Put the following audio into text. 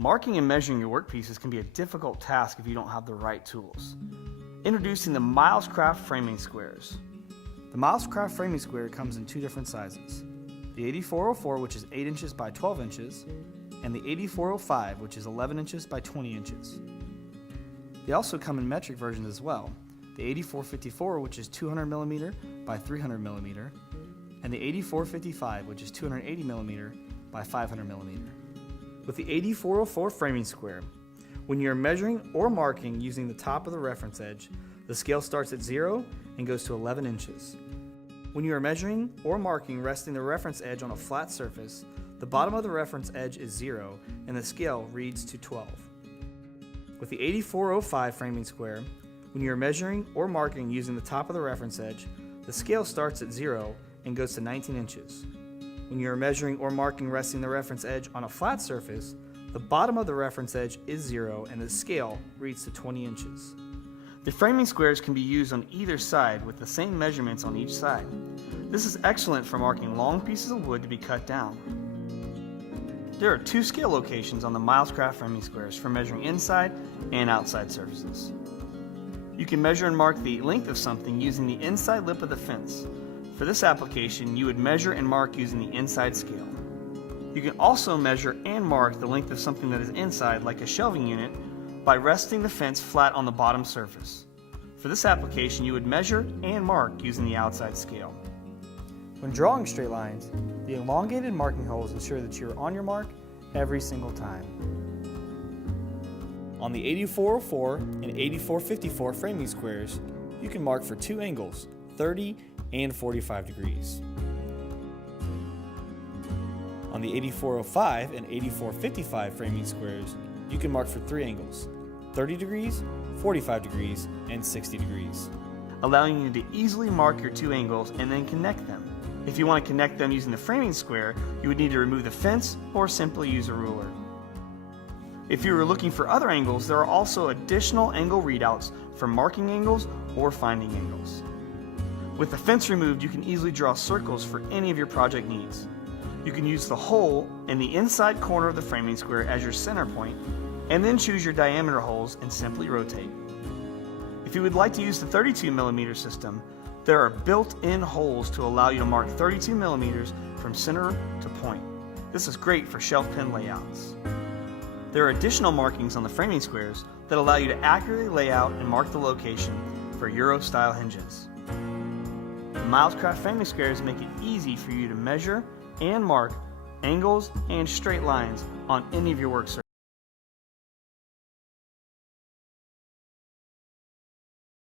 Marking and measuring your workpieces can be a difficult task if you don't have the right tools. Introducing the Milescraft framing squares. The Milescraft framing square comes in two different sizes. The 8404, which is 8 inches by 12 inches, and the 8405, which is 11 inches by 20 inches. They also come in metric versions as well. The 8454, which is 200 millimeter by 300 millimeter, and the 8455, which is 280 millimeter by 500 millimeter. With the 8404 framing square, when you're measuring or marking using the top of the reference edge, the scale starts at 0 and goes to 11 inches. When you are measuring or marking resting the reference edge on a flat surface, the bottom of the reference edge is 0 and the scale reads to 12. With the 8405 framing square, when you are measuring or marking using the top of the reference edge, the scale starts at 0 and goes to 19 inches. When you are measuring or marking resting the reference edge on a flat surface, the bottom of the reference edge is 0 and the scale reads to 20 inches. The framing squares can be used on either side with the same measurements on each side. This is excellent for marking long pieces of wood to be cut down. There are two scale locations on the Milescraft framing squares for measuring inside and outside surfaces. You can measure and mark the length of something using the inside lip of the fence. For this application, you would measure and mark using the inside scale. You can also measure and mark the length of something that is inside, like a shelving unit, by resting the fence flat on the bottom surface. For this application, you would measure and mark using the outside scale. When drawing straight lines, the elongated marking holes ensure that you are on your mark every single time. On the 8404 and 8454 framing squares, you can mark for two angles, 30 and 45 degrees. On the 8405 and 8455 framing squares, you can mark for three angles, 30 degrees, 45 degrees, and 60 degrees, allowing you to easily mark your two angles and then connect them. If you want to connect them using the framing square, you would need to remove the fence or simply use a ruler. If you were looking for other angles, there are also additional angle readouts for marking angles or finding angles. With the fence removed, you can easily draw circles for any of your project needs. You can use the hole in the inside corner of the framing square as your center point, and then choose your diameter holes and simply rotate. If you would like to use the 32 millimeter system, there are built-in holes to allow you to mark 32 millimeters from center to point. This is great for shelf pin layouts. There are additional markings on the framing squares that allow you to accurately lay out and mark the location for Euro-style hinges. The Milescraft framing squares make it easy for you to measure and mark angles and straight lines on any of your work surfaces.